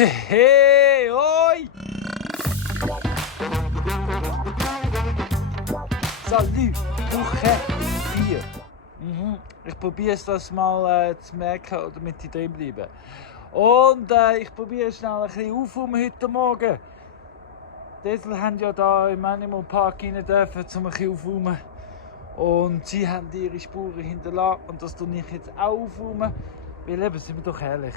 Hey, hoi! Salut, Woche 4. Ich probiere das mal zu merken, damit ich drin bleibe. Und ich probiere schnell ein bisschen aufräumen heute Morgen. Die Esel haben ja da im Animal Park rein dürfen, um ein bisschen aufräumen. Und sie haben ihre Spuren hinterlassen und das tue ich jetzt auch aufräumen. Weil eben, sind wir doch ehrlich,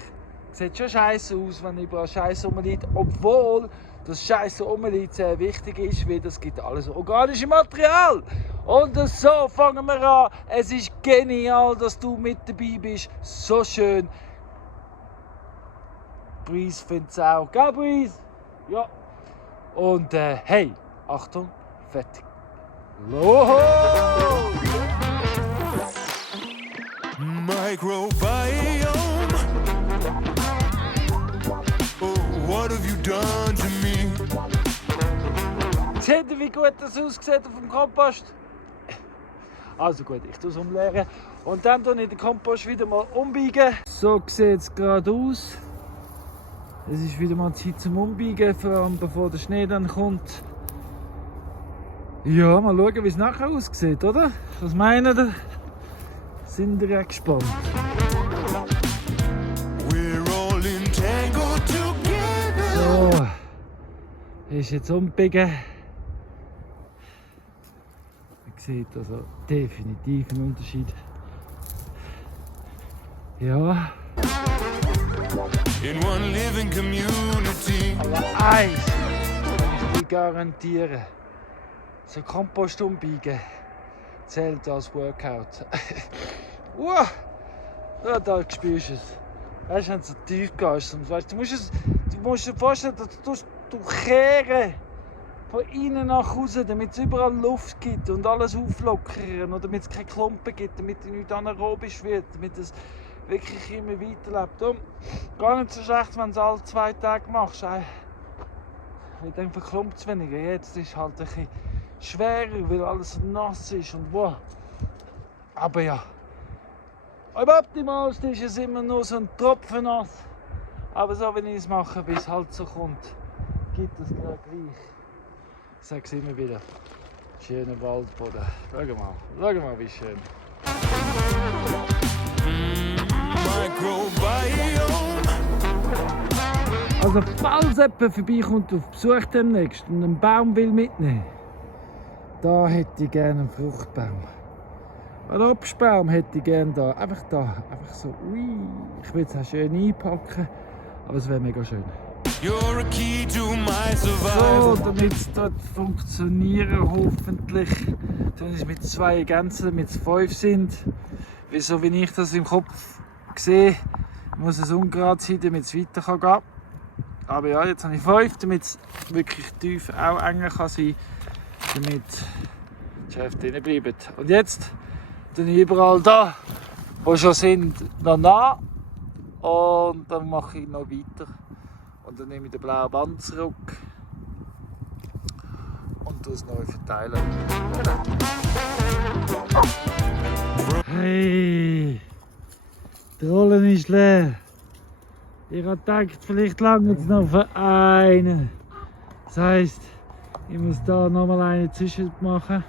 sieht schon scheiße aus, wenn überall Scheiße rumliegt, obwohl das Scheiße rumliegt sehr wichtig ist, weil das gibt alles organische Material. Und so fangen wir an. Es ist genial, dass du mit dabei bist. So schön. Breeze findet es auch. Gell, Breeze? Ja. Und hey, Achtung, fertig. Loho! Microbiome. Oh, what have you done to me? Seht ihr, wie gut das aussieht auf dem Kompost? Also gut, ich tue es umleeren und dann tue ich den Kompost wieder mal umbiegen. So sieht es gerade aus. Es ist wieder mal Zeit zum Umbiegen, vor allem bevor der Schnee dann kommt. Ja, mal schauen, wie es nachher aussieht, oder? Was meint ihr? Sind ihr gespannt? So, ist jetzt umbiegen. Man sieht also definitiv einen Unterschied. Ja. In one living community. Aber eins kann ich dir garantieren. So Kompost umbiegen zählt als Workout. Ja, da spürst du es. Weißt du, wenn du so tief gehst, du musst dir vorstellen, dass du kehren von innen nach außen, damit es überall Luft gibt und alles auflockern und damit es keine Klumpen gibt, damit es nicht anaerobisch wird, damit es wirklich immer weiterlebt. Und gar nicht so schlecht, wenn du es alle 2 Tage machst. Ich denke, verklumpt es weniger. Jetzt ist es halt ein bisschen schwerer, weil alles so nass ist und wow. Aber ja, am optimalsten ist es immer nur so ein Tropfen nass. Aber so wie ich es mache, bis es halt so kommt, gibt es gerade gleich. Ich sage es immer wieder. Schöner Waldboden. Schau mal, wie schön. Also falls jemand vorbeikommt auf Besuch demnächst und einen Baum will mitnehmen, da hätte ich gerne einen Fruchtbaum. Einen Obstbaum hätte ich gerne da. Einfach so, ui. Ich will es auch schön einpacken, aber es wäre mega schön. So, damit es dort funktionieren, hoffentlich, tun ich mit 2 ergänzen, damit es 5 sind. Wieso, wie ich das im Kopf sehe, muss es ungerade sein, damit es weiter gehen kann. Aber ja, jetzt habe ich 5, damit es wirklich tief auch enger kann sein kann, damit die Schäfte drin bleiben. Und jetzt tue ich überall da, wo schon sind, noch nach. Und dann mache ich noch weiter. Und dann nehme ich den blauen Band zurück und es neu verteilen. Hey, die Rolle ist leer. Ich habe gedacht, vielleicht lange es noch für einen. Das heisst, ich muss da nochmal eine zwischen machen.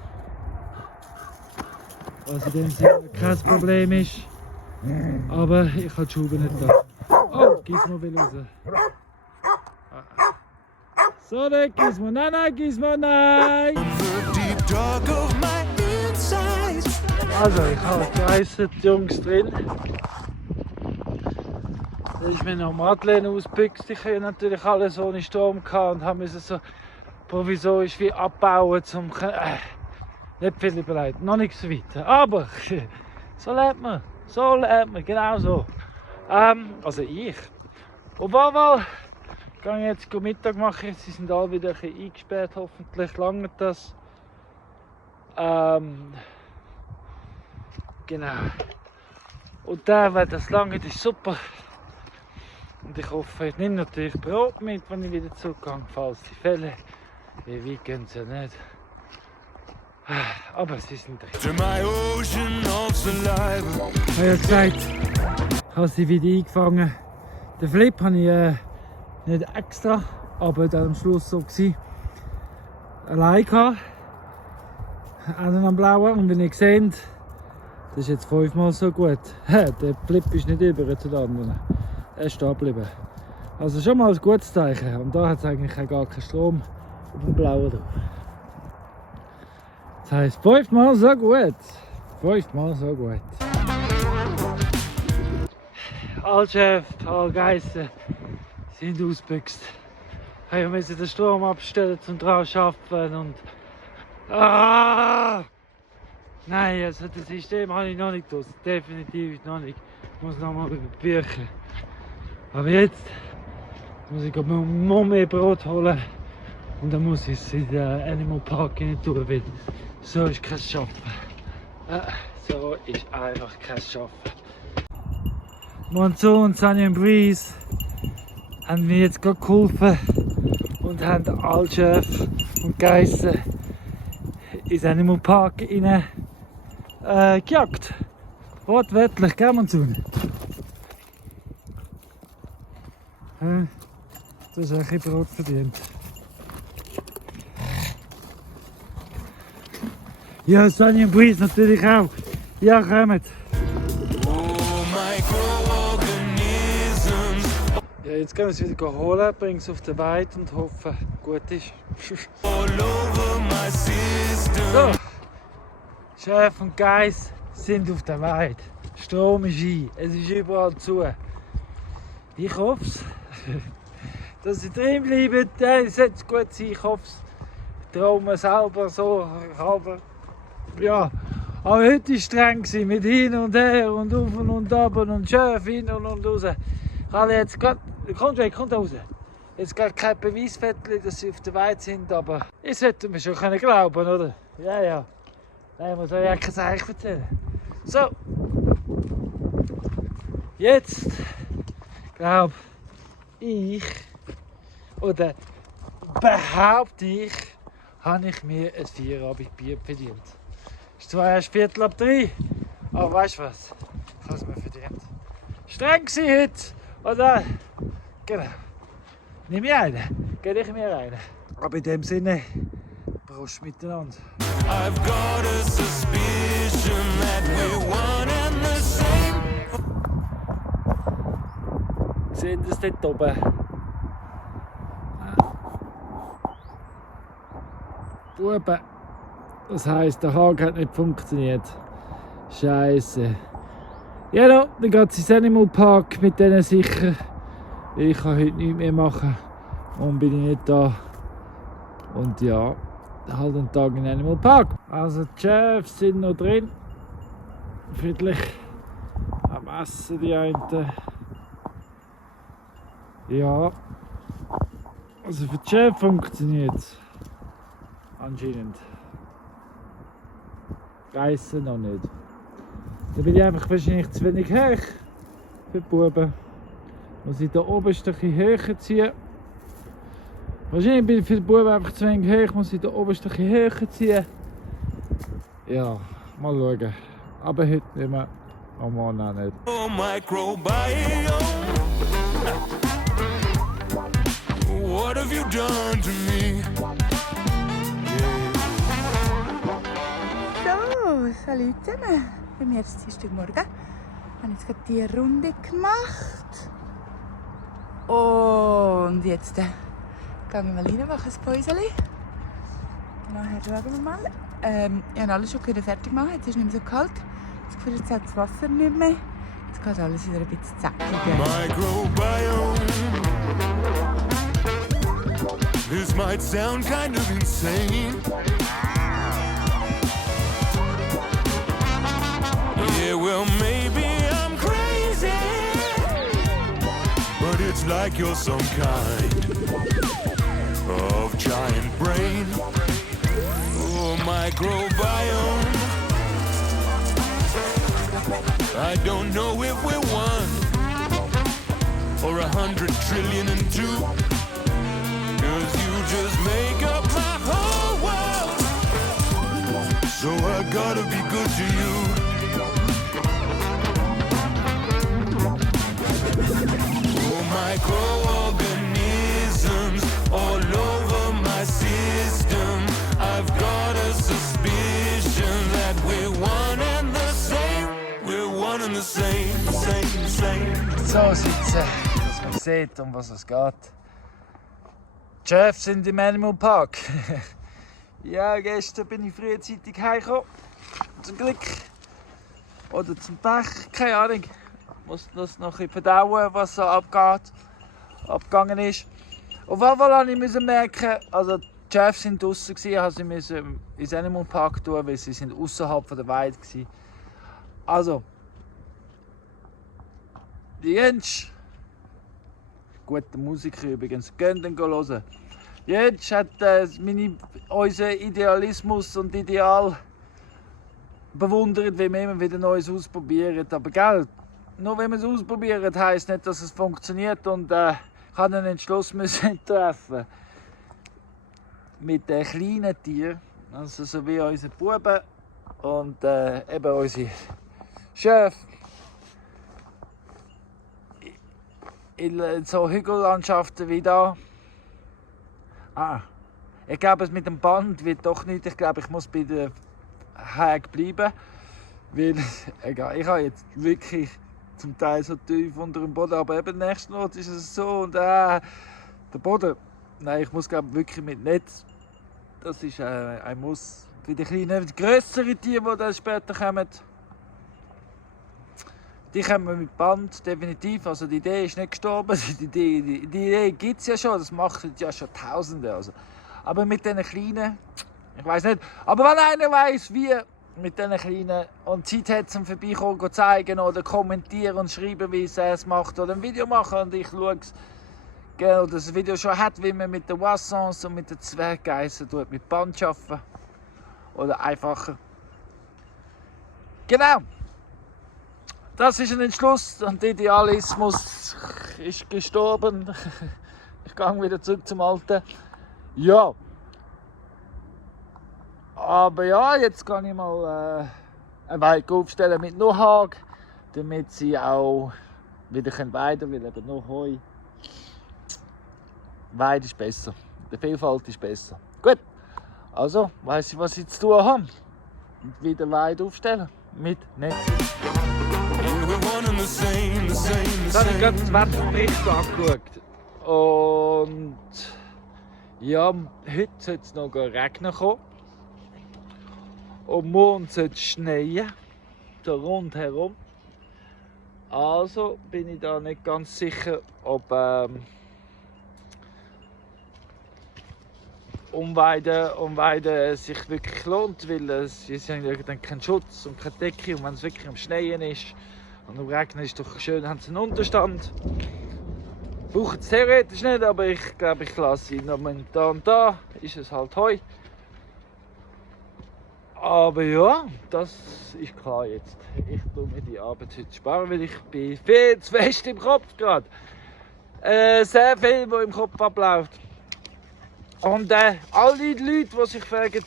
Was in dem Sinne kein Problem ist. Aber ich habe die Schuhe nicht da. Oh, Gizmo will raus. So, dann Gizmo. Nein, Gizmo, nein! Also, ich habe die Jungs drin. Da ist mir noch Madeleine ausgebüxt. Ich hatte natürlich alles ohne Sturm und haben so provisorisch wie abbauen, um nicht viel überlegt, noch nicht so weit. Aber so lernt man, genau so. Also ich. Auf jeden Fall gehe ich jetzt Mittag machen. Sie sind alle wieder ein bisschen eingesperrt, hoffentlich lange das. Genau. Und dann, wenn das lange ist, super. Und ich hoffe, ich nehme natürlich Brot mit, wenn ich wieder zurückgehe, falls die Fälle. Wie weit gehen sie nicht. Aber sie sind drin. Ich habe ja gesagt, ich habe sie wieder eingefangen. Den Flip habe ich Nicht extra, aber dann am Schluss so gewesen. Allein gehabt. Einen am Blauen. Und wie ihr seht, das ist jetzt 5-mal so gut. Der Flip ist nicht über zu den anderen. Er ist da geblieben. Also schon mal ein gutes Zeichen. Und da hat es eigentlich gar keinen Strom auf dem Blauen drauf. Das heisst 5-mal so gut. 5-mal so gut. Altchef, Geissen sind ausgebüxt. Wir müssen den Strom abstellen, um dran zu arbeiten. Und nein, also das System habe ich noch nicht aus. Definitiv noch nicht. Ich muss noch mal überprüfen. Aber jetzt muss ich noch mehr Brot holen. Und dann muss ich es in den Animal Park tun, weil so ist kein Schaffen. So ist einfach kein Schaffen. Monsoon, Sunny and Breeze haben mir jetzt gerade geholfen und haben Altchef und Geissen ins Animal Park rein gejagt. Wortwörtlich, gell Monsoon? Das ist ein bisschen Brot verdient. Ja, Sunny and Breeze natürlich auch. Ja, kommt. Ja, jetzt gehen wir es wieder holen, bringen es auf den Weide und hoffen, gut ist. So, Chef und Geiss sind auf der Weide. Strom ist ein, es ist überall zu. Ich hoffe es, dass sie drin bleiben. Es sollte gut sein, ich hoffe es. Ich traue mir selber so halber. Ja, aber heute war es streng mit hin und her und auf und ab und Chef hin und raus. Ich habe jetzt gerade, kommt weg, kommt raus. Jetzt gar kein Beweisviertel, dass sie auf der Weide sind, aber ich sollte mir schon glauben können, oder? Ja, ja. Nein, ich muss euch ja kein Zeichen erzählen. So. Jetzt glaube ich, oder behaupte ich, habe ich mir ein Feierabendbier verdient. Es ist zwar erst 2:15, aber weißt du was? Ich habe es mir verdient. Streng war heute, oder? Genau. Nimm mir einen, gebe ich mir einen. Aber in dem Sinne, Prost miteinander. I've got a suspicion that we're one and the same. Seht ihr es dort oben? Buben. Das heisst, der Haken hat nicht funktioniert. Scheiße. Ja, no, dann geht es ins Animal Park mit denen sicher. Ich kann heute nichts mehr machen. Und bin ich nicht da. Und ja, halt einen Tag in Animal Park. Also die Chefs sind noch drin. Friedlich am Essen die einen. Ja. Also für die Chef funktioniert es. Anscheinend. Geissen noch nicht. Da bin ich einfach wahrscheinlich zu wenig hoch für die Buben. Muss ich da oben ein bisschen höher ziehen. Wahrscheinlich bin ich für die Buben einfach zu wenig hoch, muss ich da oben ein bisschen höher ziehen. Ja, mal schauen. Aber heute nicht mehr. Am Morgen auch nicht. Oh, what have you done to me? So, salut zusammen. Bei mir ist es Dienstagmorgen. Ich habe jetzt gerade die Runde gemacht. Und jetzt gehen wir mal rein, machen ein Päuschen. Nachher schauen wir mal. Ich habe alles schon fertig machen. Jetzt ist es nicht mehr so kalt. Jetzt gefriert das Wasser nicht mehr. Jetzt geht alles wieder ein bisschen zackiger. This might sound kind of insane. Yeah, well, maybe I'm crazy, but it's like you're some kind of giant brain. Oh, microbiome. I don't know if we're 1 or 100 trillion and 2. 'Cause you just make up my whole world. So I gotta be good to you. Oh, microorganisms. setzen, dass man sieht, um was es geht. Die Chefs sind im Animal Park. Ja, gestern bin ich frühzeitig heimgekommen. Zum Glück. Oder zum Pech, keine Ahnung. Ich muss das noch ein bisschen verdauen, was so abgegangen ist. Auf jeden Fall musste ich merken, also die Chefs waren draußen, sie mussten ins Animal Park tun, weil sie sind außerhalb der Weide waren. Also, die Jens, gute Musiker übrigens, gehen dann hören. Jens hat unseren Idealismus und Ideal bewundert, wie wir immer wieder Neues ausprobieren. Aber gell, nur wenn wir es ausprobieren, heisst nicht, dass es funktioniert. Und ich musste einen Entschluss treffen. Mit den kleinen Tieren, also so wie unsere Buben und eben unsere Schöfe. In so Hügellandschaften wie da. Ich glaube, mit dem Band wird doch nicht. Ich glaube, ich muss bei der Hag bleiben. Weil, egal, ich habe jetzt wirklich zum Teil so tief unter dem Boden, aber eben nächsten Ort ist es so und der Boden. Nein, ich muss glaube wirklich mit Netz. Das ist ein Muss. Für die kleinen, die grösseren Tiere, die dann später kommen. Die kommen mit Band, definitiv. Also die Idee ist nicht gestorben. Die Idee gibt es ja schon, das machen ja schon Tausende. Also. Aber mit diesen Kleinen, ich weiß nicht. Aber wenn einer weiss, wie mit diesen Kleinen und Zeit hat zum Vorbeikommen, zeigen oder kommentieren und schreiben, wie er es macht oder ein Video machen und ich schaue es, oder das Video schon hat, wie man mit den Wassons und mit den Zwerggeissen mit Band arbeiten. Oder einfacher. Genau. Das ist ein Entschluss und der Idealismus ist gestorben. Ich gehe wieder zurück zum Alten. Ja. Aber ja, jetzt kann ich mal eine Weide aufstellen mit nur Hag, damit sie auch wieder weiden können, weil eben nur Heu. Weide ist besser. Die Vielfalt ist besser. Gut. Also, weiss ich, was ich zu tun habe. Und wieder Weide aufstellen. Mit Netz. Jetzt habe ich gerade den Wetterbericht angeschaut. Und ja, heute soll es noch regnen kommen. Und morgen soll es schneien. Da rundherum. Also bin ich da nicht ganz sicher, ob Umweiden sich wirklich lohnt, weil es haben ja dann keinen Schutz und keine Decke. Und wenn es wirklich am Schneien ist und am Regnen ist doch schön, haben sie einen Unterstand. Brauchen es theoretisch nicht, aber ich glaube, ich lasse ihn momentan da. Ist es halt Heu. Aber ja, das ist klar jetzt. Ich tue mir die Arbeit heute sparen, weil ich bin viel zu fest im Kopf gerade. Sehr viel, was im Kopf abläuft. Und all die Leute, die sich fragen,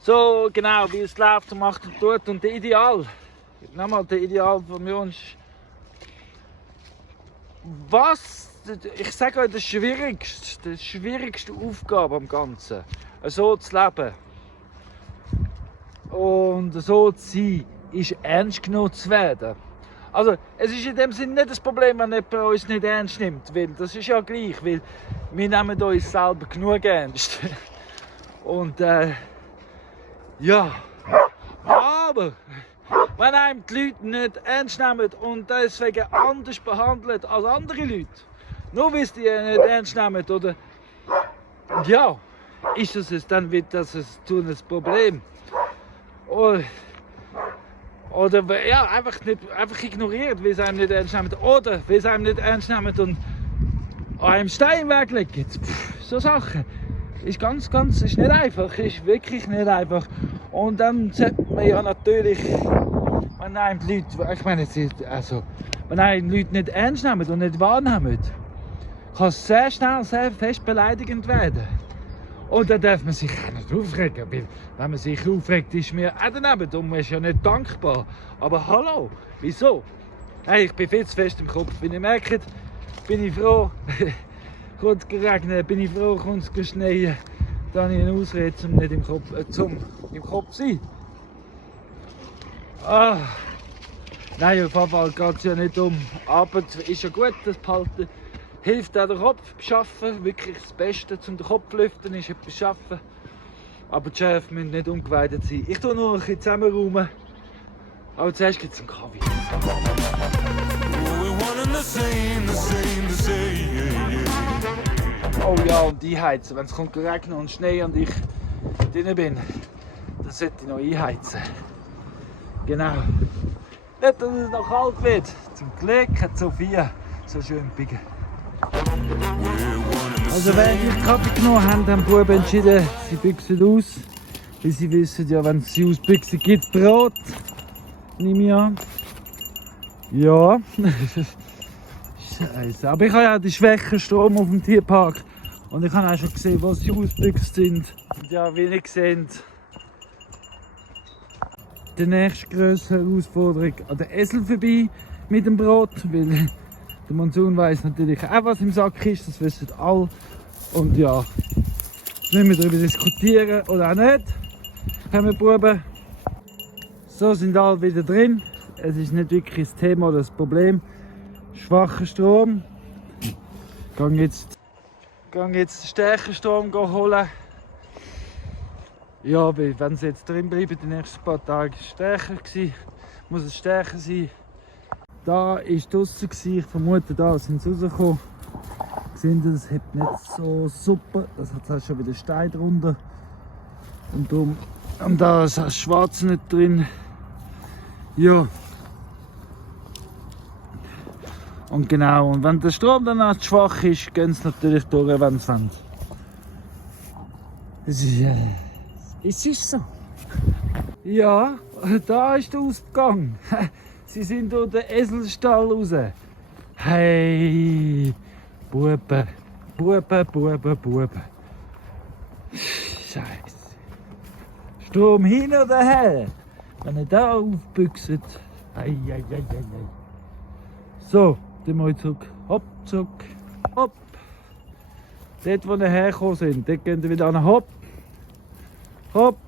so genau wie es läuft und macht und tut. Und der Ideal, nochmal der Ideal von uns. Was, ich sage euch, die schwierigste Aufgabe am Ganzen, so zu leben und so zu sein, ist ernst genommen zu werden. Also, es ist in dem Sinne nicht das Problem, wenn jemand uns nicht ernst nimmt, weil das ist ja gleich, weil wir nehmen uns selber genug ernst. Und ja, aber wenn einem die Leute nicht ernst nehmen und deswegen anders behandeln als andere Leute, nur weil sie die nicht ernst nehmen, oder ja, ist es dann wird das ein Problem. Oder ja, einfach ignoriert, weil sie einem nicht ernst nehmen. Oder weil sie einem nicht ernst nehmen und einem Stein weglegen. So Sachen. Ist ist nicht einfach. Ist wirklich nicht einfach. Und dann sollte man ja natürlich, wenn einem die Leute, ich meine, also, wenn einem die Leute nicht ernst nehmen und nicht wahrnehmen, kann es sehr schnell sehr fest beleidigend werden. Und dann darf man sich auch nicht aufregen, weil wenn man sich aufregt, ist man auch daneben und man ist ja nicht dankbar. Aber hallo, wieso? Hey, ich bin viel zu fest im Kopf. Wenn ihr merkt, bin ich froh, kommt es geregnet, bin ich froh, kommt es schneien. Dann habe ich eine Ausrede, um nicht im Kopf zu sein. Nein, auf jeden Fall geht es ja nicht um Arbeit. Ist ja gut, das behalten. Hilft auch der Kopf beschaffen. Wirklich das Beste, um den Kopf zu lüften, ist etwas schaffen. Aber die Chefs müssen nicht umgeweidet sein. Ich tue nur ein bisschen zusammenräumen. Aber zuerst gibt es einen Kaffee. We're one and the same, the same. Oh ja, und einheizen. Wenn es kommt regnen und Schnee und ich drin bin, dann sollte ich noch einheizen. Genau. Nicht, dass es noch kalt wird. Zum Glück hat Sophia so schön biegen. Also während ich Kaffee genommen haben, haben die Buben entschieden, sie büchsen aus. Weil sie wissen ja, wenn sie ausbüchsen, gibt es Brot. Nehme ich an. Ja. Scheiße. Aber ich habe ja die schwächen Strom auf dem Tierpark. Und ich habe auch schon gesehen, wo sie ausgebüxt sind. Und ja, wie ihr seht, die nächste grössere Herausforderung an den Esel vorbei mit dem Brot. Weil der Monsun weiss natürlich auch, was im Sack ist. Das wissen alle. Und ja, jetzt müssen wir darüber diskutieren oder auch nicht. Haben wir Buben. So sind alle wieder drin. Es ist nicht wirklich das Thema oder das Problem. Schwacher Strom. Ich gehe jetzt stärker Strom holen. Ja, weil wenn sie jetzt drin bleiben, die nächsten paar Tage ist es stärker gewesen, muss es stärker sein. Da ist draussen gewesen. Ich vermute, da sind sie rausgekommen. Sehen Sie, das hat nicht so super. Das hat auch schon wieder Stein drunter. Und darum, und da ist das Schwarze nicht drin. Ja. Und genau, und wenn der Strom dann auch zu schwach ist, gehen sie natürlich durch, wenn sie wollen. Es ist so. Ja, da ist der Ausgang. Sie sind durch den Eselstall raus. Hey, Buben, Buben. Scheiße. Strom hin oder her? Wenn er da aufbüchst. Ei. So, dann mal zurück. Hopp, zurück. Hopp. Dort, wo wir hergekommen sind, dort gehen wir wieder an. Hopp. Hopp.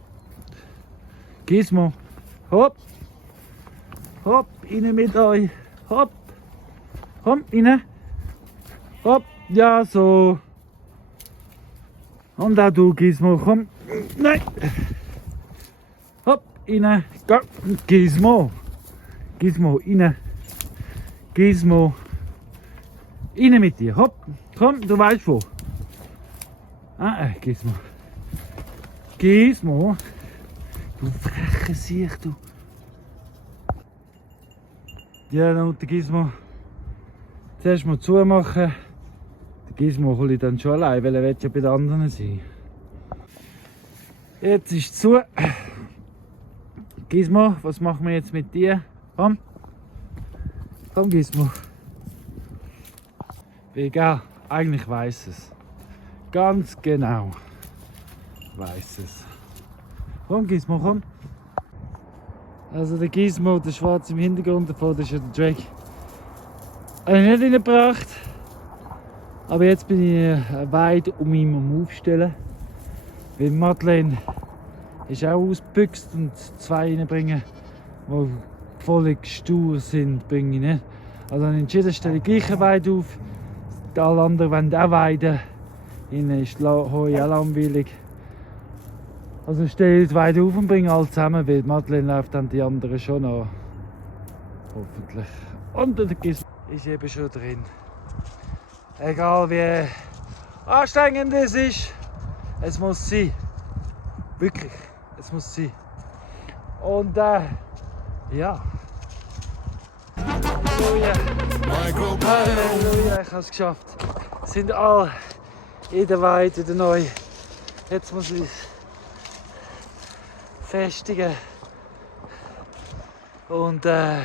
Gizmo. Hopp. Hopp. Rein mit euch. Hopp. Komm, rein. Hopp. Ja, so. Und auch du, Gizmo. Komm. Nein. Hopp. Rein. Gizmo. Gizmo. Rein. Gizmo. Rein mit dir. Hopp. Komm, du weißt wo. Gizmo. Gizmo. Du freche Sicht, du. Ja, dann muss der Gizmo zuerst mal zumachen. Der Gizmo hole ich dann schon allein, weil er will ja bei den anderen sein. Jetzt ist es zu. Gizmo, was machen wir jetzt mit dir? Komm. Komm, Gizmo. Egal, eigentlich weiß es. Ganz genau. Weiß es. Komm, Gizmo, komm. Also der Gizmo, der schwarze im Hintergrund davon, das ist ja der Drake. Habe ich nicht reingebracht. Aber jetzt bin ich weit um ihn am Aufstellen. Weil Madeleine ist auch ausgebüxt und zwei reinbringen, die völlig stur sind, bringe ich nicht. Also habe ich entschieden, stelle ich gleich eine Weide auf. Alle anderen wollen auch weiden. Ihnen ist die Heu auch langweilig. Also stelle ich die Weide auf und bringe alle zusammen, weil Madeleine läuft dann die anderen schon an. Hoffentlich. Und der Gizmo ist eben schon drin. Egal wie anstrengend es ist, es muss sein. Wirklich, es muss sein. Und ja. Halleluja. Halleluja, ich habe es geschafft. Sind alle in der Weide, der Neu. Jetzt muss ich festigen. Und ja,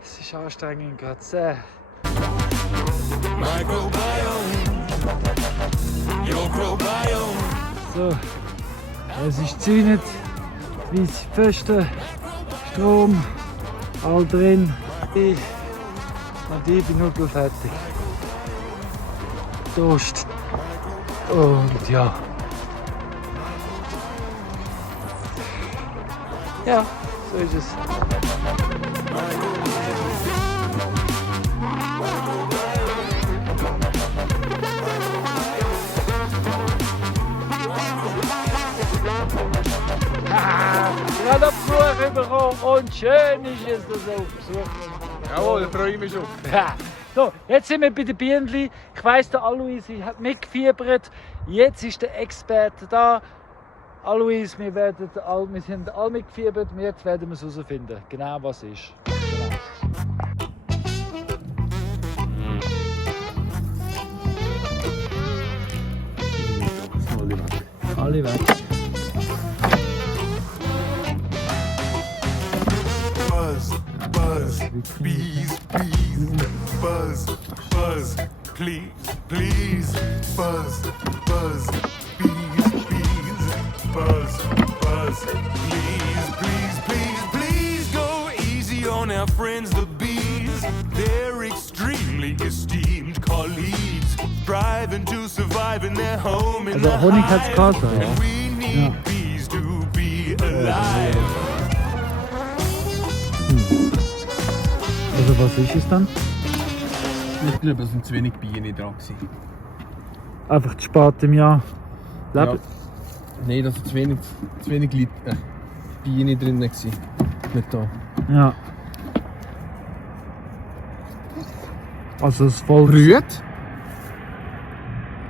es ist anstrengend gerade sehr. So, es ist gezäunt, wie es feste Strom, all drin. Und ich bin nur fertig. Durst. Und ja. Ja, So ist es. Gerade auf Besuch bekommen und schön ist es, dass er auf Besuch kommt. Jawohl, freue ich mich schon. Ja. So, jetzt sind wir bei den Bienenli. Ich weiss, der Alois hat mitgefiebert. Jetzt ist der Experte da. Alois, wir sind alle mitgefiebert und jetzt werden wir es herausfinden. Genau was ist. Genau. Alle weg. Buzz, buzz, bees, bees, buzz, buzz, please, please, buzz, buzz, bees, bees, buzz, buzz, please, please, please, please go easy on our friends the bees. They're extremely esteemed colleagues, striving to survive in their home in the Honig hat's hive, gehabt, ja. and we need bees to be alive. Also was ist es dann? Ich glaube, es sind zu wenig Bienen dran gewesen. Einfach zu spät im Jahr. Ja. Nein, da sind zu wenig Bienen drin gewesen. Nicht da. Ja. Also das Volk. Brüht?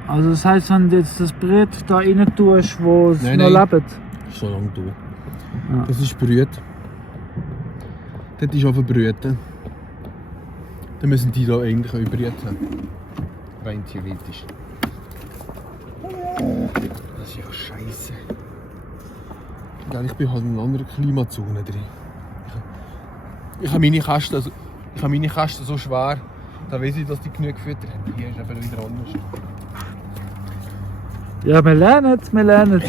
Also das heisst, wenn du jetzt das Brett da rein tust, wo es Nein, noch nein. lebt. Schon lange da. Ja. Das ist Brüht. Das ist auch verbrüten. Dann müssen die da eigentlich auch brüten. Rein theoretisch. Das ist ja scheiße. Ja, ich bin halt in einer anderen Klimazone drin. Ich habe meine Kasten so schwer, da weiß ich, dass die genug Futter haben. Hier ist einfach wieder anders. Ja, wir lernen.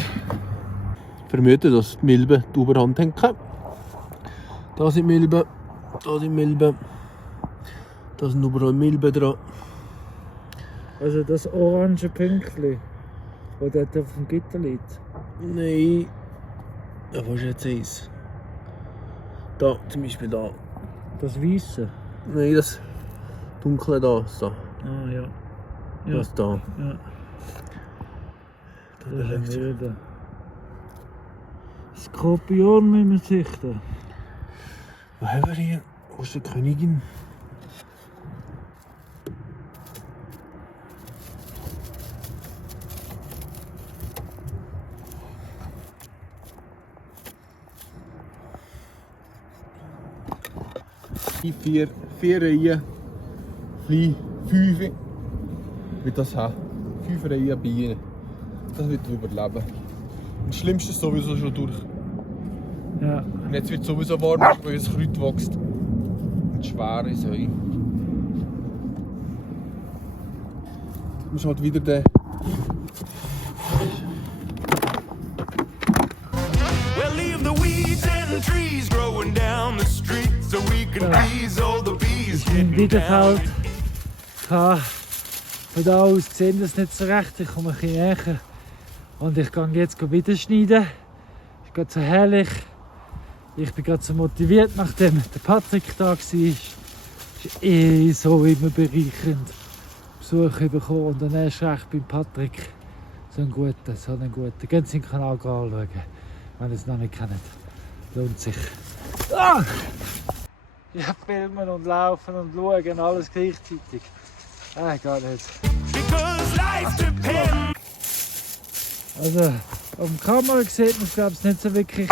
Vermuten, dass die Milben die Oberhand haben. Da sind Milben, da sind Milben. Da sind überall Milben dran. Also das orange Pünktchen, das dort auf dem Gitter liegt. Nein. Ja, was ist jetzt eins? Da, zum Beispiel da. Das Weisse. Nein, das Dunkle da. So. Ah ja. Ja. Das da. Ja. Das ist ein Wilder. Skorpion müssen wir sichten. Was haben wir hier? Wo ist die Königin? Die vier Reihen, fünf wird das haben. 5 Reihen Bienen. Das wird überleben. Und das Schlimmste ist sowieso schon durch. Ja. Und jetzt wird es sowieso warm, weil das Kraut wächst. Und schwere Säue. Du musst halt wieder den. Well, leave the weeds and the trees growing down the street so we can please all the bees Im getting Wiederfeld down. von da aus sehen das nicht so recht. Ich komme ein bisschen näher. Und ich gehe jetzt wieder schneiden. Ist gerade so herrlich. Ich bin gerade so motiviert, nachdem der Patrick da war. Es ist so immer bereichernd. Besuch bekommen und dann erst recht beim Patrick. So einen guten. Gehen Sie den Kanal anschauen, wenn ihr es noch nicht kennt. Lohnt sich. Ah! Ja, filmen und laufen und schauen, alles gleichzeitig. Geht nicht. Because life depends. Also, auf der Kamera sieht man es glaube ich nicht so wirklich.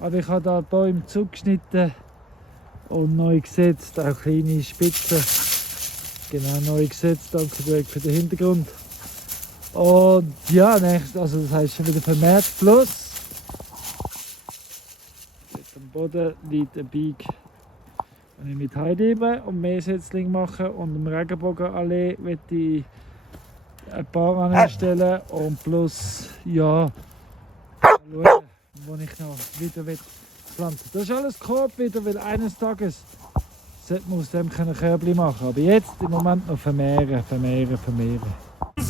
Aber ich habe da Bäume zugeschnitten und neu gesetzt, auch kleine Spitzen. Genau, neu gesetzt, danke Greg für den Hintergrund. Und ja, also das heisst schon wieder vermehrt. Plus, jetzt am Boden liegt ein Beig. Wenn ich mit Heidi und Meersetzling mache und im Regenbogenallee möchte ich ein paar anstellen und plus, ja, schauen, wo ich noch wieder pflanzen. Das ist alles Korb wieder, weil eines Tages sollte man aus dem Körbchen machen. Aber jetzt im Moment noch vermehren.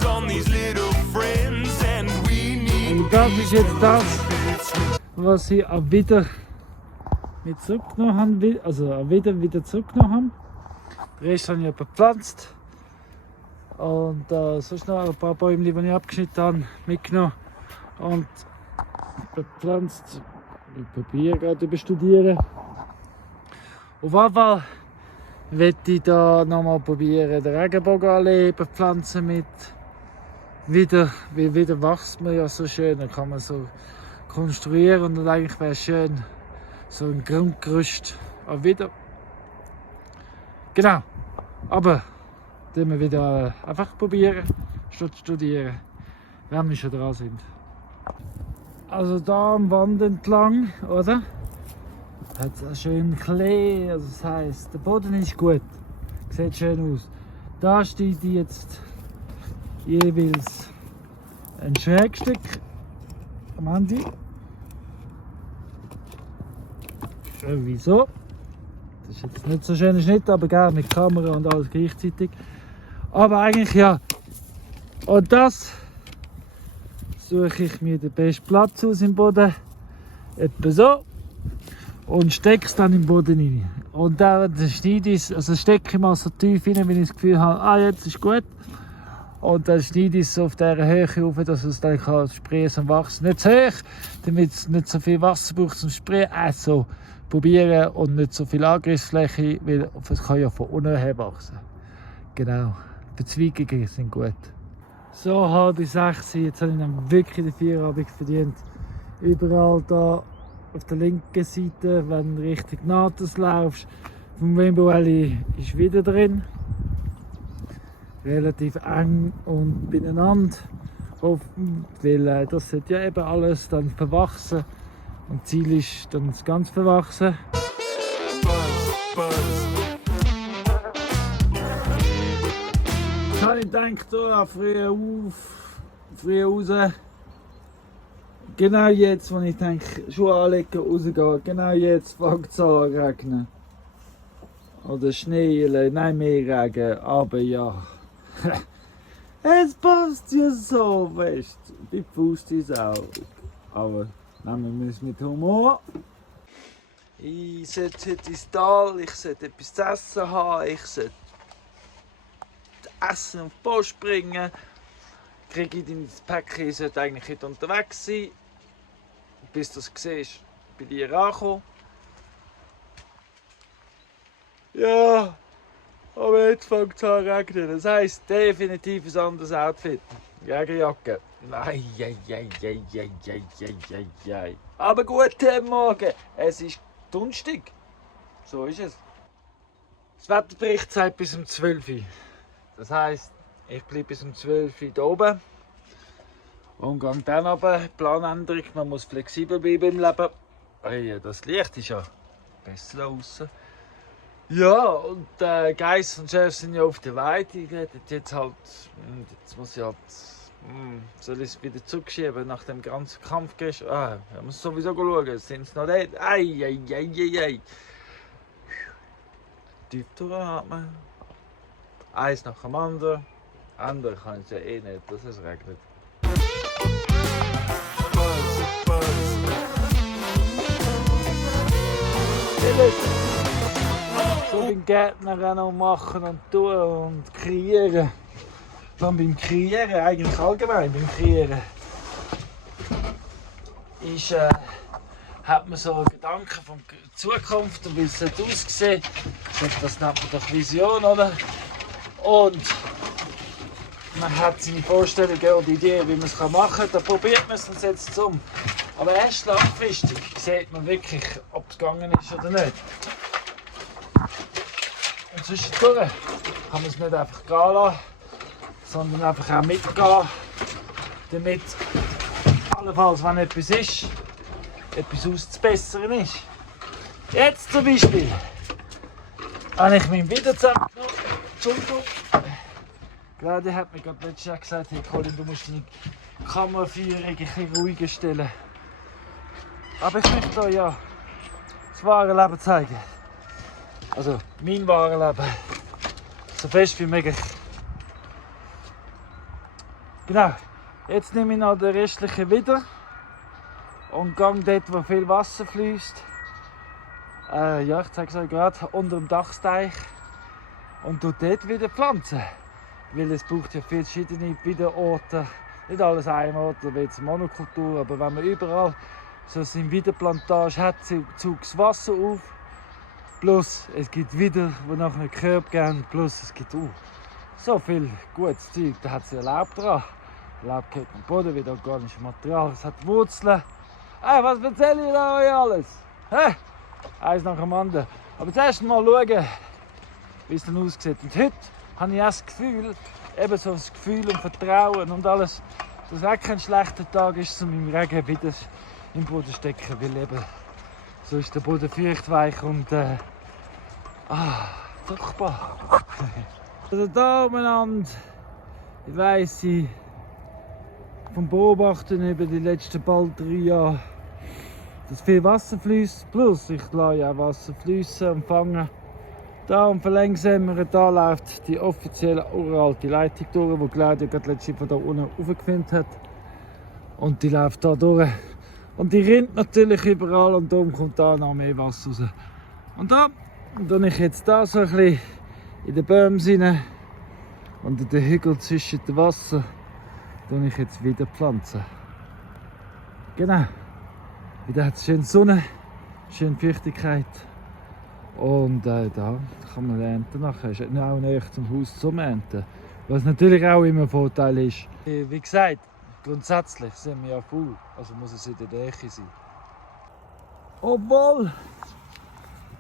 On these little friends and we need Und das ist jetzt das, was ich am mit zurückgenommen habe, also wieder zurückgenommen habe. Den Rest habe ich bepflanzt. Und sonst noch ein paar Bäume, die ich abgeschnitten habe, mitgenommen und bepflanzt. Ich probiere gerade überstudieren. Auf jeden Fall möchte ich da nochmal probieren, den Regenbogenallee bepflanzen mit wieder, weil wieder wächst man ja so schön, dann kann man so konstruieren und dann eigentlich wäre es schön, so ein Grundgerüst auch wieder. Genau, aber dann wir wieder einfach probieren, statt studieren, wenn wir schon dran sind. Also da am Wand entlang, oder? Hat es einen schönen Klee, also das heisst, der Boden ist gut, sieht schön aus. Da steht jetzt jeweils ein Schrägstück am Handy. Schön wie so. Das ist jetzt nicht so schöner Schnitt, aber gerne mit Kamera und alles gleichzeitig. Aber eigentlich ja. Und das suche ich mir den besten Platz aus im Boden. Etwa so. Und stecke es dann im Boden rein. Und dann schneide ich es, also stecke ich mal so tief rein, wenn ich das Gefühl habe, jetzt ist gut. Und dann schneide ich es auf dieser Höhe auf, dass es dann sprießen und wachsen. Nicht zu hoch, damit es nicht so viel Wasser braucht zum Sprießen. Also probieren und nicht so viel Angriffsfläche, weil es kann ja von unten her wachsen. Genau, Verzweigungen sind gut. So 5:30, jetzt habe ich dann wirklich den Feierabend verdient. Überall da auf der linken Seite, wenn du Richtung Natas laufst, vom Rainbow Valley ist wieder drin. Relativ eng und beieinander. Weil das sollte ja eben alles dann verwachsen. Und Ziel ist dann das ganz verwachsen. Jetzt habe ich gedacht, früh raus. Genau jetzt, wenn ich denke, Schuhe anlegen, rausgehen, genau jetzt fängt es an zu regnen. Oder Schnee, nein, mehr Regen, aber ja. Es passt ja so, weißt du, die Faust ist auch. Aber nehmen wir es mit Humor. Ich sollte heute ins Tal, ich sollte etwas zu essen haben, ich sollte Essen auf die Post bringen. Kriege ich ins Päckchen, ich sollte eigentlich heute unterwegs sein. Bis du es siehst, bei dir ankommen. Ja, aber jetzt fängt es an zu regnen. Das heisst, definitiv ein anderes Outfit. Jägerjacke. Nein, aber guten Morgen. Es ist Donnerstag. So ist es. Das Wetterbericht sagt bis um 12 Uhr. Das heisst, ich bleibe bis um 12 Uhr hier oben. Und gehe dann runter. Planänderung. Man muss flexibel bleiben im Leben. Hey, das Licht ist ja besser draußen. Ja, und Geiss und Chef sind ja auf der Weide. Jetzt muss ich halt. Soll ich es wieder zurückschieben nach dem ganzen Kampf gestern? Ich muss sowieso schauen, sind sie noch dort? Ei. Tief durchatmen. Eins nach dem anderen. Andere kann es ja eh nicht, dass es regnet. So beim Gärtner noch machen und tun und kreieren. Dann beim Kreieren, eigentlich allgemein beim Kreieren, hat man so Gedanken von der Zukunft und wie es aussehen sollte. Das nennt man doch Vision, oder? Und man hat seine Vorstellungen und Ideen, wie man es machen kann. Dann probiert man es und setzt es um. Aber erst langfristig sieht man wirklich, ob es gegangen ist oder nicht. Und zwischendurch kann man es nicht einfach gehen lassen, sondern einfach auch mitgehen, damit allenfalls, wenn etwas ist, etwas auszubessern ist. Jetzt zum Beispiel habe ich meinen wieder zusammengenommen. Entschuldigung. Claudia hat mir gerade letztes Jahr gesagt, hey Colin, du musst deine Kameraführung ein bisschen ruhiger stellen. Aber ich möchte euch ja das wahre Leben zeigen. Also mein wahres Leben. So fest wie möglich. Genau. Jetzt nehme ich noch den restlichen wieder und gehe dort, wo viel Wasser fließt. Ja, ich zeige es euch gerade, unter dem Dachsteich und dort wieder pflanzen. Weil es braucht ja viele verschiedene Wiederorte. Nicht alles ein Ort, wie jetzt Monokultur, aber wenn man überall so eine Wiederplantage hat, zieht das Wasser auf. Plus es gibt wieder, die nachher einen Körb geben. Plus es gibt so viel gutes Zeug. Da hat es ja Laub dran. Laub geht im Boden, wieder organisches Material. Es hat Wurzeln. Hey, was erzähle ich da euch alles? Hä? Eins nach dem anderen. Aber zuerst mal schauen, wie es dann aussieht. Und heute habe ich auch das Gefühl, eben so das Gefühl und Vertrauen und alles, dass es auch kein schlechter Tag ist, um im Regen wieder im Boden zu stecken. Weil eben, so ist der Boden feucht, weich und fruchtbar. Also da umeinander, ich weiss vom Beobachten über die letzten bald 3 Jahre, dass viel Wasser fließt. Plus ich lasse ja Wasser fließen und fangen. Da und verlangsamer, da läuft die offizielle uralte Leitung durch, die Claudia gerade letztes von da unten aufgefilmt hat. Und die läuft da durch. Und die rinnt natürlich überall und darum kommt da noch mehr Wasser raus. Und da tue ich jetzt da so ein bisschen in den Bäumen rein und in den Hügeln zwischen dem Wasser tue ich jetzt wieder pflanzen. Genau. Wieder hat es schön Sonne, schön Feuchtigkeit. Und da kann man ernten nachher. Ist auch näher zum Haus zum Ernten. Was natürlich auch immer ein Vorteil ist. Wie gesagt, grundsätzlich sind wir ja faul, also muss es in der Nähe sein. Obwohl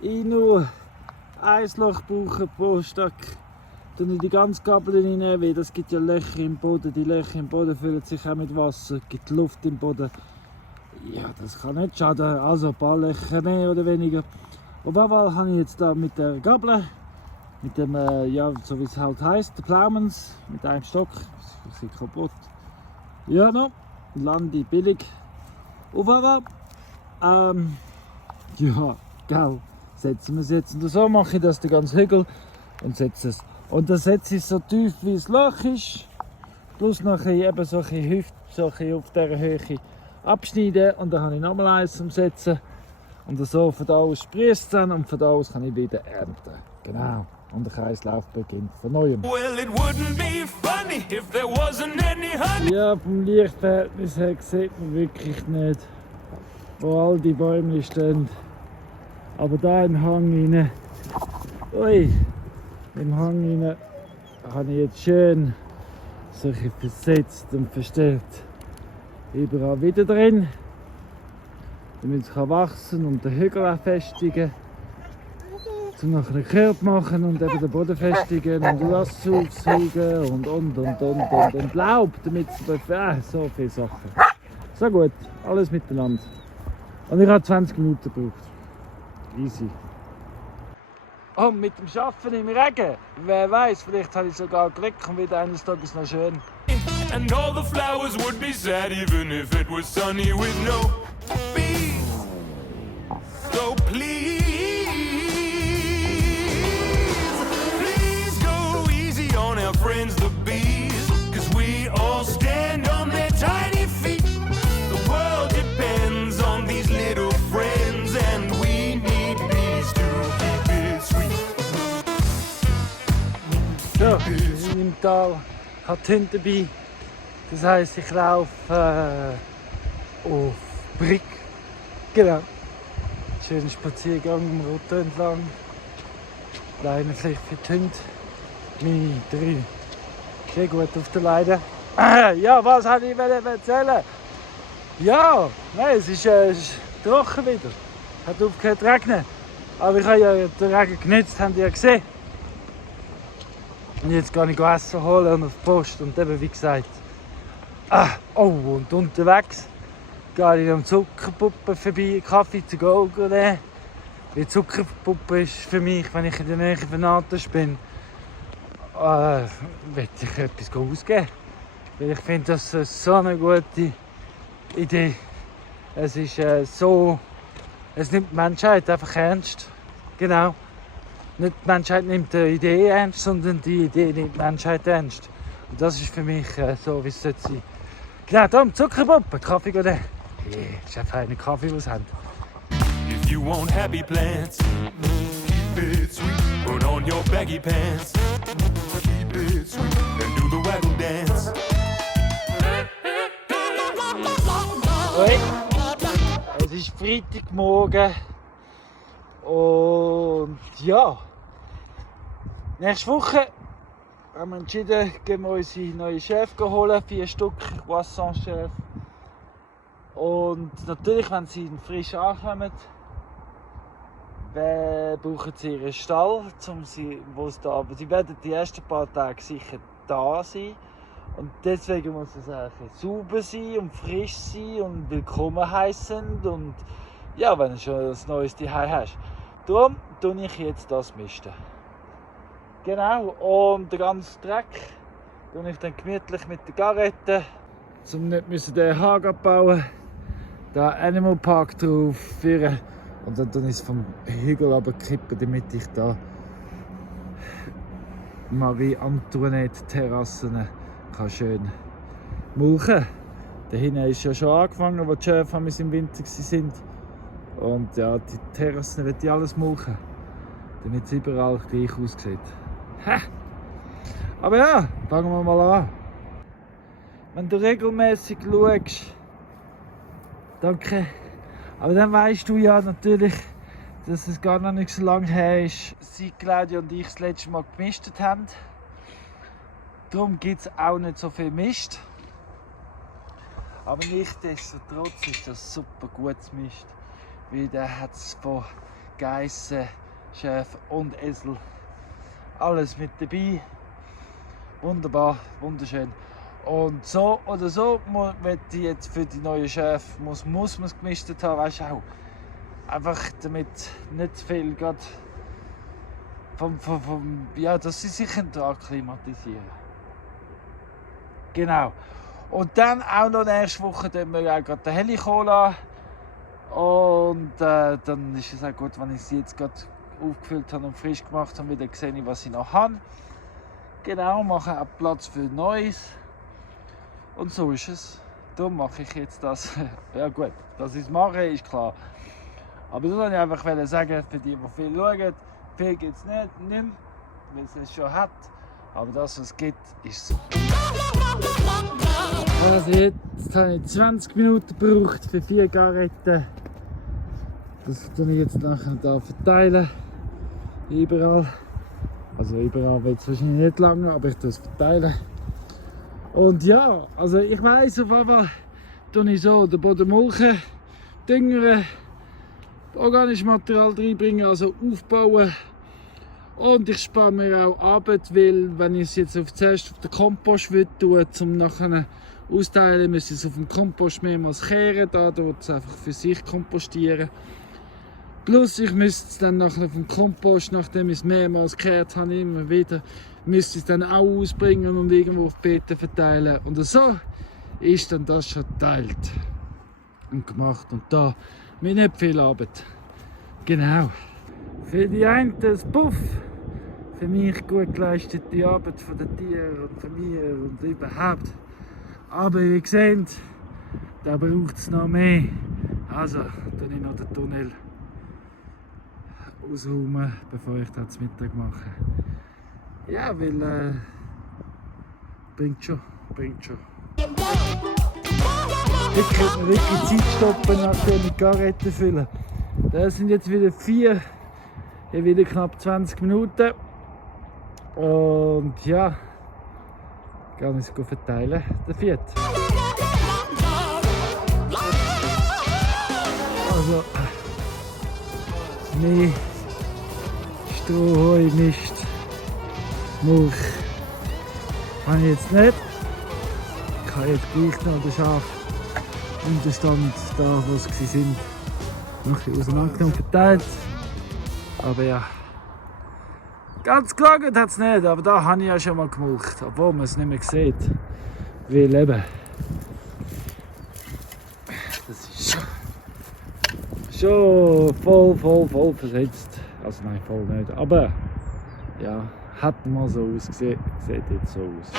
ich nur ein Loch brauche pro Stück, dann ich die ganze Gabel rein, weil es gibt ja Löcher im Boden. Die Löcher im Boden füllen sich auch mit Wasser, es gibt Luft im Boden. Ja, das kann nicht schaden, also ein paar Löcher mehr oder weniger. Auf jeden Fall habe ich jetzt da mit der Gabel, mit dem, ja, so wie es halt heisst, der Pflaumens, mit einem Stock, das ist kaputt. Ja, no, lande billig. Auf jeden Fall, ja, gell, setzen wir es jetzt. Und so mache ich das den ganzen Hügel und setze es. Und dann setze ich es so tief wie das Loch ist, plus nachher eben so ein Hüft, so ein auf dieser Höhe abschneiden und dann habe ich nochmal eins zum Setzen. Und so von da aus sprießt es dann und von da aus kann ich wieder ernten. Genau. Und der Kreislauf beginnt von neuem. Well, it wouldn't be funny if there wasn't any honey. Ja, vom Lichtverhältnis her sieht man wirklich nicht, wo all die Bäume stehen. Aber da im Hang rein, ui, im Hang rein habe ich jetzt schön solche versetzt und verstellt. Überall wieder drin, damit es wachsen und den Hügel auch festigen. Zum nachher einen Körb machen und eben den Boden festigen und Wasser aufsaugen und Laub, damit es so viele Sachen. So gut, alles miteinander. Und ich habe 20 Minuten gebraucht. Easy. Oh, mit dem Arbeiten im Regen. Wer weiß, vielleicht habe ich sogar Glück und wieder eines Tages noch schön. And all the flowers would be sad even if it was sunny with no bees. So please go easy on our friends the bees, 'cause we all stand on their tiny feet. The world depends on these little friends and we need bees to keep it sweet. So, wir sind im Tal, ich habe die Hunde dabei. Das heisst, ich laufe auf Brick. Genau. Schönen Spaziergang am Roten entlang. Leine vielleicht für die Hunde. Meine 3. Sehr gut auf der Leine. Ja, was wollte ich erzählen? Ja, nein, es ist trocken wieder. Es hat aufgehört zu regnen. Aber ich habe ja den Regen genutzt, habt ihr ja gesehen. Und jetzt gehe ich Essen holen und auf die Post. Und eben wie gesagt. Und unterwegs gehe ich am Zuckerpuppe vorbei, Kaffee zu go nehmen. Die Zuckerpuppe ist für mich, wenn ich in der Nähe von Natas bin, will ich etwas ausgeben. Weil ich finde, das ist so eine gute Idee. Es ist es nimmt die Menschheit einfach ernst. Genau. Nicht die Menschheit nimmt die Idee ernst, sondern die Idee nimmt die Menschheit ernst. Und das ist für mich so, wie es sein sollte. Genau, da Zuckerpuppe, Kaffee gehen. Das ist ein feiner Kaffee, den sie haben. If you want happy plants, keep it sweet. Put on your baggy pants, keep it sweet, and do the waggle dance. Hey. Es ist Freitagmorgen und ja, nächste Woche haben wir entschieden, gehen wir unsere neue Chef holen, 4 Stück Croissant-Chef. Und natürlich, wenn sie frisch ankommen, brauchen sie ihren Stall, wo sie da, aber sie werden die ersten paar Tage sicher da sein. Und deswegen muss es eigentlich sauber sein und frisch sein und willkommen heißen und ja, wenn du schon ein neues Zuhause hast. Darum tue ich jetzt das misten. Genau, und den ganzen Dreck tue ich dann gemütlich mit der Garette, um nicht den Hag abbauen, da Animal Park drauf führen und dann tue ich es vom Hügel runterkippen, damit ich da Marie Antoinette Terrassen kann schön mulchen. Da hinten ist ja schon angefangen, wo die Schäfer im Winter waren. Und ja, die Terrassen wird ich alles mulchen, damit es überall gleich aussieht. Ha! Aber ja, fangen wir mal an. Wenn du regelmäßig schaust, danke, aber dann weißt du ja natürlich, dass es gar noch nicht so lange her ist, seit Claudia und ich das letzte Mal gemistet haben. Darum gibt es auch nicht so viel Mist. Aber nichtsdestotrotz ist das super gutes Mist. Weil der hat es von Geissen, Schäfer und Esel alles mit dabei. Wunderbar, wunderschön. Und so oder so, wenn ich jetzt für die neue Schäfer muss man es gemistet haben, weißt du auch. Einfach damit nicht zu viel geht ja, dass sie sich akklimatisieren. Genau. Und dann auch noch nächste Woche tun wir auch gerade den Heli-Cola. Und dann ist es auch gut, wenn ich sie jetzt gerade aufgefüllt habe und frisch gemacht habe, wieder sehe ich, was ich noch habe. Genau, mache auch Platz für Neues. Und so ist es. Darum mache ich jetzt das. Ja gut, dass ich es mache, ist klar. Aber das wollte ich einfach sagen, für die viel schauen. Viel gibt es nicht mehr, weil es es schon hat. Aber das, was es gibt, ist super. Also jetzt habe ich 20 Minuten gebraucht für 4 Garetten. Das tue ich jetzt nachher da verteilen. Überall. Also überall wird es wahrscheinlich nicht lange, aber ich tue es verteilen. Und ja, also ich weiss auf jeden Fall, tue ich so den Boden mulchen, düngern, organisches Material reinbringen, also aufbauen. Und ich spare mir auch Arbeit, weil wenn ich es jetzt zuerst auf den Kompost tue, um nachher austeilen, müsste ich es auf dem Kompost mehrmals kehren, da wird es einfach für sich kompostieren. Plus ich müsste es dann nachher auf dem Kompost, nachdem ich es mehrmals gekehrt habe, immer wieder, müsste ich es dann auch ausbringen und irgendwo auf Beete verteilen. Und so ist dann das schon geteilt und gemacht. Und da mit nicht viel Arbeit. Genau. Für die einen das Puff. Für mich gut geleistete Arbeit von den Tieren und von mir und überhaupt. Aber wie seht, da braucht es noch mehr. Also, tue ich noch den Tunnel ausräumen, bevor ich das zum Mittag mache. Ja, weil bringt schon. Ich könnte mir wirklich Zeit stoppen, nachdem ich Garetten füllen. Das sind jetzt wieder 4, wieder knapp 20 Minuten. Und ja, kann ich es verteilen, der 4. Also, nee, Strohheu, Mist, Mulch, kann ich jetzt nicht. Ich kann jetzt gleich noch den Schafunterstand da, wo sie sind, noch ein bisschen auseinandergenommen verteilt. Aber ja, ganz gelagert hat es nicht, aber da habe ich ja schon mal gemulcht, obwohl man es nicht mehr sieht. Weil eben, das ist schon voll versetzt. Also nein, voll nicht, aber ja, hat mal so ausgesehen, sieht jetzt so aus.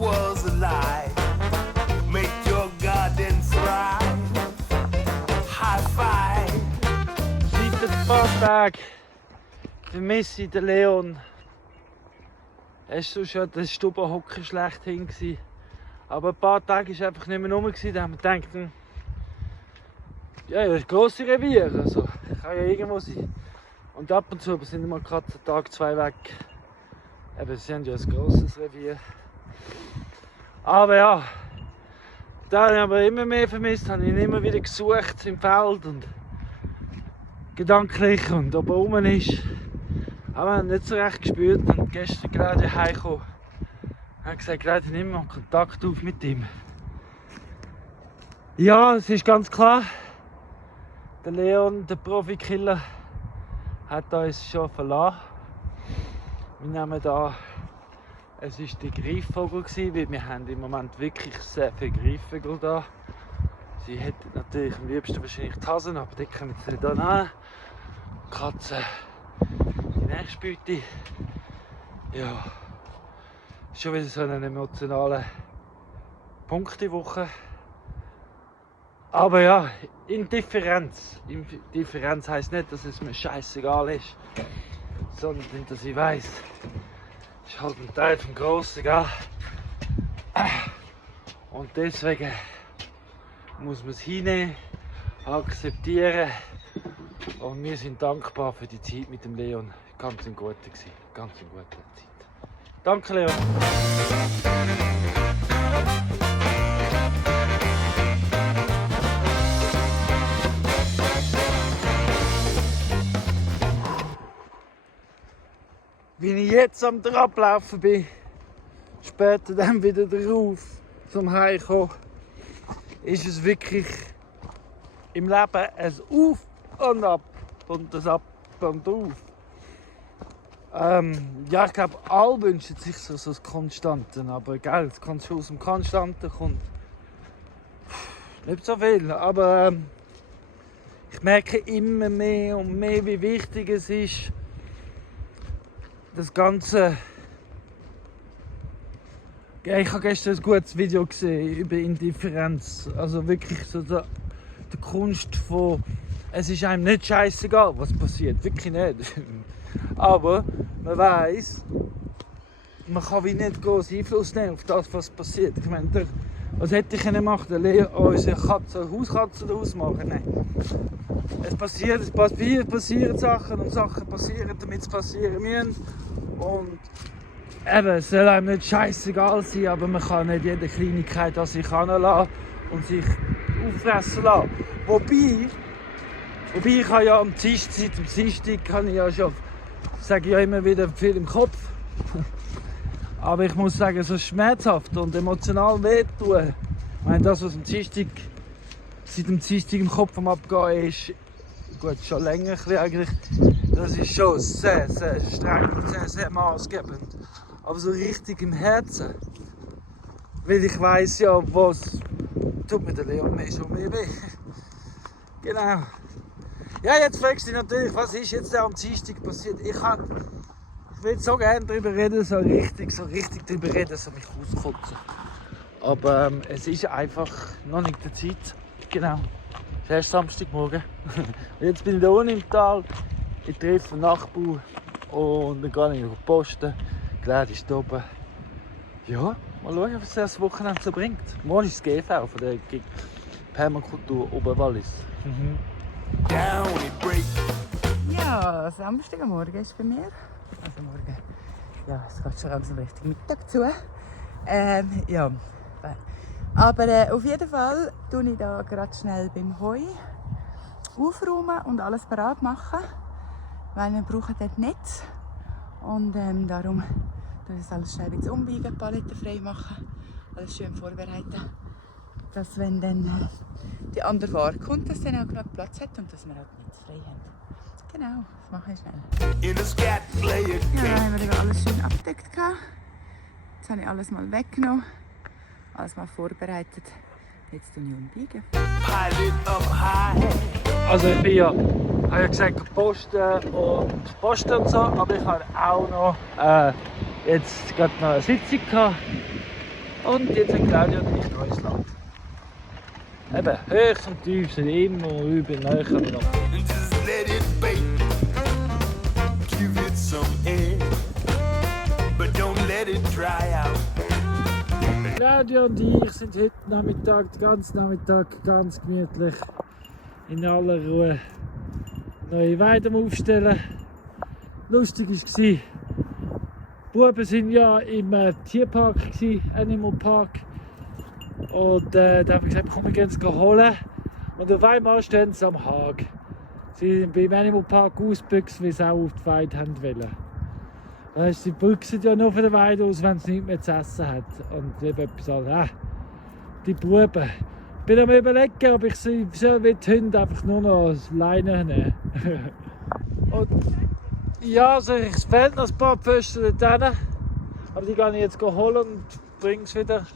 was a lie. Make your garden thrive. High five. Seit ein paar Tagen vermisse ich den Leon. Es war schon der Stubenhocker schlechthin. Aber ein paar Tage war er einfach nicht mehr rum. Da haben wir gedacht, ja, das ist ein grosses Revier. Also, ich kann ja irgendwo sein. Und ab und zu sind wir gerade einen Tag, 2 weg. Eben, sie haben ja ein grosses Revier. Aber ja, da habe ich aber immer mehr vermisst. Habe ich ihn immer wieder gesucht im Feld und gedanklich und ob er rum ist. Aber wir haben nicht so recht gespürt und gestern gerade heimgekommen. Ich habe gesagt, ich nehme mal Kontakt auf mit ihm. Ja, es ist ganz klar, der Leon, der Profikiller, hat uns schon verlassen. Wir nehmen da, es war der Greifvogel, weil wir haben im Moment wirklich sehr viele Greifvögel da. Sie hätten natürlich am liebsten wahrscheinlich die Hasen, aber die können sie nicht annehmen. Katzen, die nächste Beute. Ja, schon wieder so eine emotionale Punktewoche. Aber ja, Indifferenz. Indifferenz heisst nicht, dass es mir scheißegal ist, sondern dass ich weiss, es ist halt ein Teil vom Grossen, gell? Und deswegen muss man es hinnehmen, akzeptieren. Und wir sind dankbar für die Zeit mit dem Leon. Ganz eine gute Zeit. Ganz eine gute Zeit. Danke, Leon. Wie ich jetzt am Ablaufen bin, später dann wieder drauf zum Heimkommen, ist es wirklich im Leben ein Auf und Ab und ein Ab und Auf. Ja, ich glaube, alle wünschen sich so das Konstanten, aber gell, es kommt schon aus dem Konstanten, kommt nicht so viel, aber ich merke immer mehr und mehr, wie wichtig es ist, das Ganze. Ja, ich habe gestern ein gutes Video gesehen über Indifferenz. Also wirklich so die Kunst von, es ist einem nicht scheißegal, was passiert. Wirklich nicht. Aber man weiss, man kann wie nicht großen Einfluss nehmen auf das, was passiert. Ich meine, was hätte ich können machen? Der Leo, unsere Katze, Hauskatze daraus machen? Nein. Es passieren Sachen und Sachen passieren, damit es passieren müssen. Und eben, es soll einem nicht scheißegal sein, aber man kann nicht jede Kleinigkeit an sich heranlassen und sich auffressen lassen. Wobei ich habe ja am Dienstag habe ich ja schon, sage ich ja immer wieder, viel im Kopf. Aber ich muss sagen, so schmerzhaft und emotional wehtun. Ich meine, das, was seit dem Dienstag im Kopf am Abgehen ist, gut, schon länger eigentlich, das ist schon sehr, sehr streng und sehr, sehr maßgebend. Aber so richtig im Herzen. Weil ich weiss ja, was tut mir der Leon mehr schon mehr weh. Genau. Ja, jetzt fragst du dich natürlich, was ist jetzt am Dienstag passiert? Ich will so gerne darüber reden, so richtig darüber reden, so mich auskotzen. Aber es ist einfach noch nicht die Zeit. Genau. Es ist erst Samstagmorgen. Jetzt bin ich da unten im Tal. Ich treffe einen Nachbar und dann gehe ich auf die Posten. Die Läden ist oben. Ja, mal schauen, was das Wochenende so bringt. Morgen ist das GV von der Permakultur Oberwallis. Ja, Samstagmorgen ist bei mir. Also morgen. Ja, es geht schon langsam richtig Mittag zu. Ja. Aber auf jeden Fall tue ich da gerade schnell beim Heu aufräumen und alles bereit machen. Weil wir brauchen dort Netz. Und darum tue ich das alles schnell ein bisschen umbiegen, Paletten frei machen. Alles schön vorbereiten. Dass wenn dann die andere Ware kommt, dass dann auch genug Platz hat und dass wir halt Netz frei haben. Genau, das mache ich schnell. Ja, dann haben wir alles schön abgedeckt. Jetzt habe ich alles mal weggenommen. Alles mal vorbereitet. Jetzt tue ich umbiegen. Also ich bin ja, habe ja gesagt, Posten und so, aber ich habe auch noch jetzt gerade noch eine Sitzung gehabt Und jetzt sind Claudia und ich neues Land. Eben, hoch und tief sind immer über näher aneinander. And just let it bake. Give it some air, but don't let it dry out. Claudia und ich sind heute Nachmittag, den ganzen Nachmittag ganz gemütlich in aller Ruhe neue Weiden aufstellen. Lustig war, die Buben waren ja im Tierpark, Animal Park. Und da habe ich gesagt, komm, wir gehen es holen. Und auf einmal stehen sie am Haag. Sie sind beim Animal Park ausgebüxt, weil sie auch auf die Weide wollten. Weißt, sie büchsen ja nur von der Weide aus, wenn sie nichts mehr zu essen hat. Und eben etwas anderes. Die Buben. Ich bin am Überlegen, ob ich sie so wie die Hunde einfach nur noch als Leine nehmen. Und ja, also es fehlen noch ein paar Pfosten dort hin. Aber die gehe ich jetzt holen und bringe es wieder.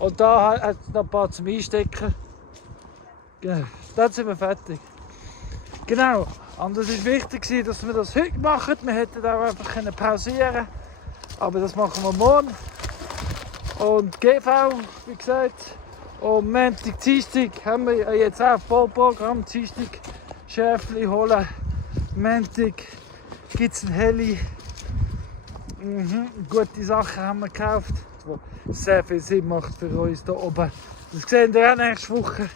Und da hat es noch ein paar zum Einstecken. Genau, dann sind wir fertig. Genau, und es war wichtig, dass wir das heute machen. Wir hätten auch einfach pausieren können. Aber das machen wir morgen. Und GV, wie gesagt. Und Montag, Dienstag haben wir jetzt auch Vollprogramm. Dienstag Schäfli holen. Montag gibt es ein Heli. Gute Sachen haben wir gekauft, was sehr viel Sinn macht für uns hier oben. Das sehen wir auch nächste Woche.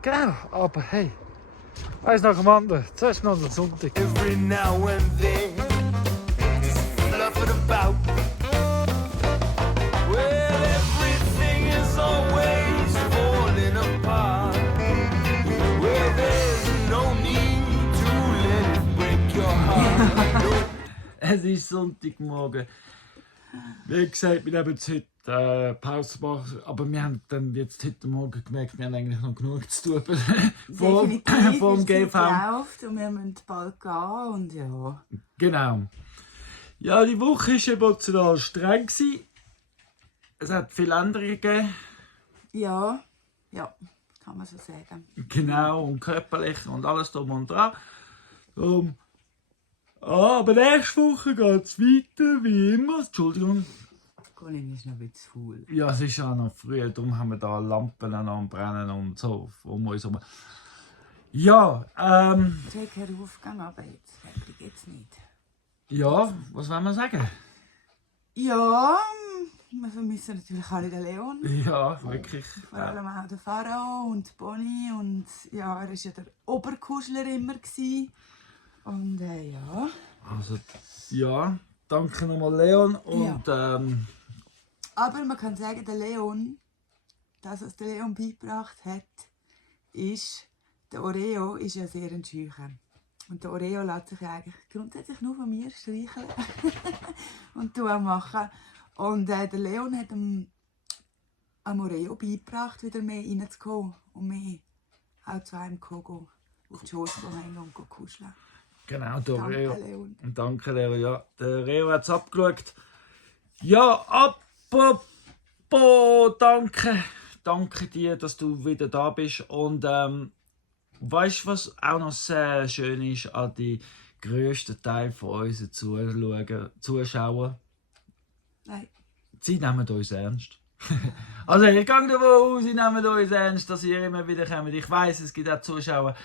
Genau, aber hey, eins nach dem anderen. Zuerst noch den Sonntag. Every now and then, just fluffing about. Well, everything is always falling apart. Well, there's no need to let it break your heart. Es ist Sonntagmorgen. Wie gesagt, wir haben jetzt heute Pause gemacht, aber wir haben dann jetzt heute Morgen gemerkt, wir haben eigentlich noch genug zu tun vor dem GV. Und wir müssen bald gehen und ja. Genau. Ja, die Woche war emotional streng. Es hat viele Änderungen gegeben. Ja, kann man so sagen. Genau, und körperlich und alles drum und dran. Aber nächste Woche geht es weiter, wie immer. Entschuldigung. Colin ist noch ein bisschen faul. Ja, es ist auch noch früh, darum haben wir da Lampen am Brennen und so um uns herum. Ja, Jake, hör auf, geh runter jetzt. Fertig geht's nicht. ja, was wollen wir sagen? Ja, wir vermissen natürlich alle den Leon. Ja, wirklich. Vor allem auch den Pharao und Bonnie. Und ja, er war ja der Oberkuschler immer gewesen. Und ja. Also, ja, danke nochmal Leon. Und Aber man kann sagen, der Leon, das, was der Leon beigebracht hat, ist, der Oreo ist ja sehr ein Scheucher. Und der Oreo lässt sich eigentlich grundsätzlich nur von mir streicheln und auch machen. Und der Leon hat am Oreo beigebracht, wieder mehr reinzukommen und mehr auch zu einem gehen, auf die Schoß hängen und kuscheln. Genau, der Danke, Reo. Leon. Danke, Leon. Ja, der Reo hat es abgeschaut. Ja, apropos, danke. Danke dir, dass du wieder da bist. Und weißt du, was auch noch sehr schön ist an die grössten Teil von unseren Zuschauern? Nein. Sie nehmen uns ernst. Also ich gehe davon aus, sie nehmen uns ernst, dass ihr immer wieder kommt. Ich weiss, es gibt auch Zuschauer,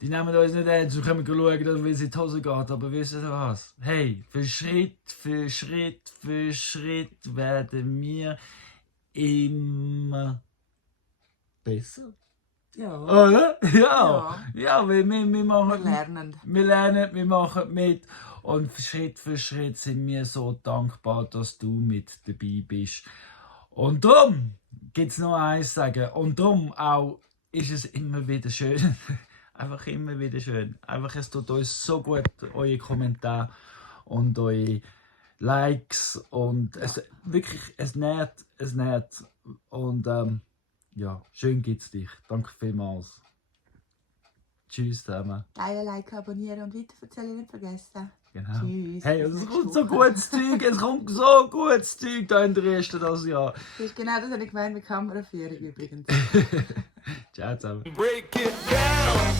die nehmen uns nicht ernst und können schauen, dass es in die Hose geht. Aber wisst ihr was? Hey, für Schritt werden wir immer besser. Ja. Oder? Ja, weil wir machen... Wir lernen. Wir machen mit. Und Schritt für Schritt sind wir so dankbar, dass du mit dabei bist. Und darum gibt es noch eins zu sagen. Und darum auch ist es immer wieder schön. Einfach immer wieder schön. Einfach, es tut uns so gut, eure Kommentare und eure Likes. Und es wirklich, es nährt. Und ja, schön gibt's dich. Danke vielmals. Tschüss zusammen. Teilen, liken, abonnieren und weiterverzählen nicht vergessen. Genau. Tschüss. Hey, bis es nächste kommt so Woche. gutes Zeug, es kommt so gutes Zeug da in der ersten das Jahr. Das ist genau das, was ich gemeint mit Kameraführung übrigens. Ciao zusammen. Break it down.